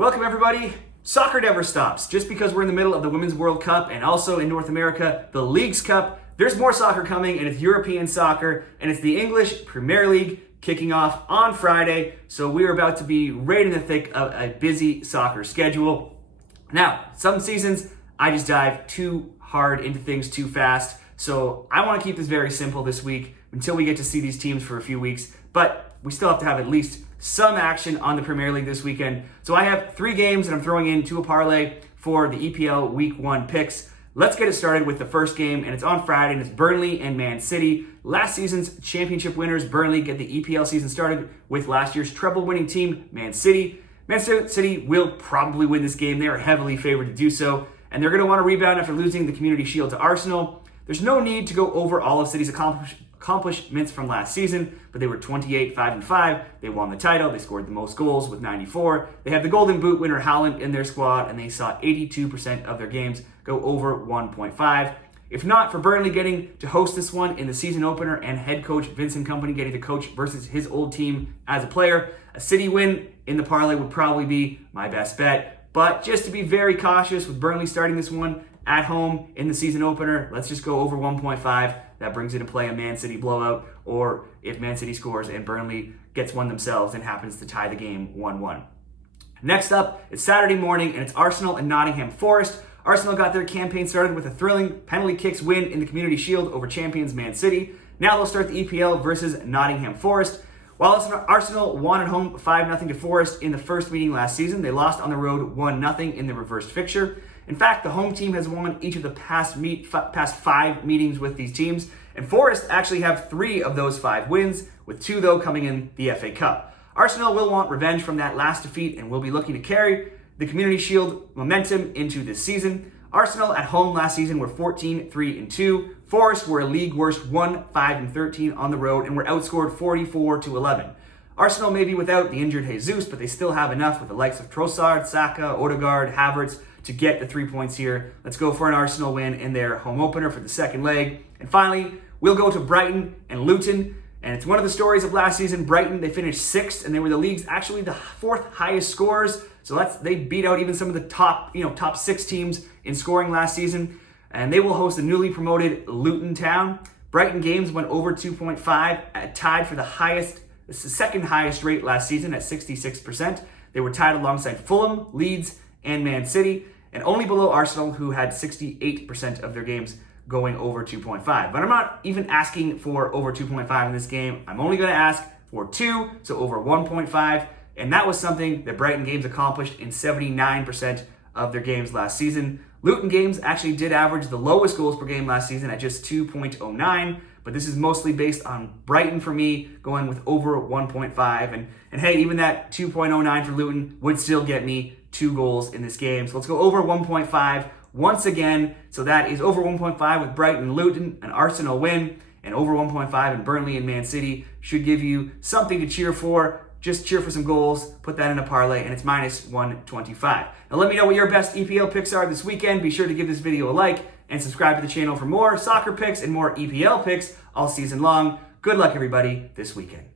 Welcome everybody. Soccer never stops. Just because we're in the middle of the Women's World Cup and also in North America, the Leagues Cup, there's more soccer coming, and it's European soccer, and it's the English Premier League kicking off on Friday. So we're about to be right in the thick of a busy soccer schedule. Now, some seasons, I just dive too hard into things too fast. So I want to keep this very simple this week until we get to see these teams for a few weeks. But we still have to have at least some action on the Premier League this weekend. So I have 3 games that I'm throwing into a parlay for the EPL Week 1 picks. Let's get it started with the first game, and it's on Friday, and it's Burnley and Man City. Last season's championship winners, Burnley, get the EPL season started with last year's treble-winning team, Man City. Man City will probably win this game. They are heavily favored to do so, and they're going to want to rebound after losing the Community Shield to Arsenal. There's no need to go over all of City's accomplishments from last season, but they were 28-5-5. They won the title. They scored the most goals with 94. They have the Golden Boot winner Haaland in their squad, and they saw 82% of their games go over 1.5. If not for Burnley getting to host this one in the season opener and head coach Vincent Kompany getting to coach versus his old team as a player, a City win in the parlay would probably be my best bet. But just to be very cautious with Burnley starting this one at home in the season opener, let's just go over 1.5. That brings into play a Man City blowout, or if Man City scores and Burnley gets one themselves and happens to tie the game 1-1. Next up, it's Saturday morning, and it's Arsenal and Nottingham Forest. Arsenal got their campaign started with a thrilling penalty kicks win in the Community Shield over champions Man City. Now they'll start the EPL versus Nottingham Forest. While Arsenal won at home 5-0 to Forest in the first meeting last season, they lost on the road 1-0 in the reversed fixture. In fact, the home team has won each of the past 5 meetings with these teams, and Forest actually have 3 of those 5 wins, with 2 though coming in the FA Cup. Arsenal will want revenge from that last defeat and will be looking to carry the Community Shield momentum into this season. Arsenal at home last season were 14-3-2. Forest were a league worst 1-5-13 on the road and were outscored 44-11. Arsenal may be without the injured Jesus, but they still have enough with the likes of Trossard, Saka, Odegaard, Havertz to get the 3 points here. Let's go for an Arsenal win in their home opener for the second leg. And finally, we'll go to Brighton and Luton. And it's one of the stories of last season. Brighton, they finished 6th, and they were the league's actually the 4th highest scorers. So they beat out even some of the top 6 teams in scoring last season. And they will host the newly promoted Luton Town. Brighton games went over 2.5, tied for the second highest rate last season at 66%. They were tied alongside Fulham, Leeds, and Man City, and only below Arsenal, who had 68% of their games going over 2.5. But I'm not even asking for over 2.5 in this game. I'm only going to ask for 2, so over 1.5. And that was something that Brighton games accomplished in 79% of their games last season. Luton games actually did average the lowest goals per game last season at just 2.09, but this is mostly based on Brighton for me, going with over 1.5. And hey, even that 2.09 for Luton would still get me 2 goals in this game. So let's go over 1.5 once again. So that is over 1.5 with Brighton and Luton, an Arsenal win, and over 1.5 in Burnley and Man City should give you something to cheer for. Just cheer for some goals, put that in a parlay, and it's minus 125. Now let me know what your best EPL picks are this weekend. Be sure to give this video a like and subscribe to the channel for more soccer picks and more EPL picks all season long. Good luck, everybody, this weekend.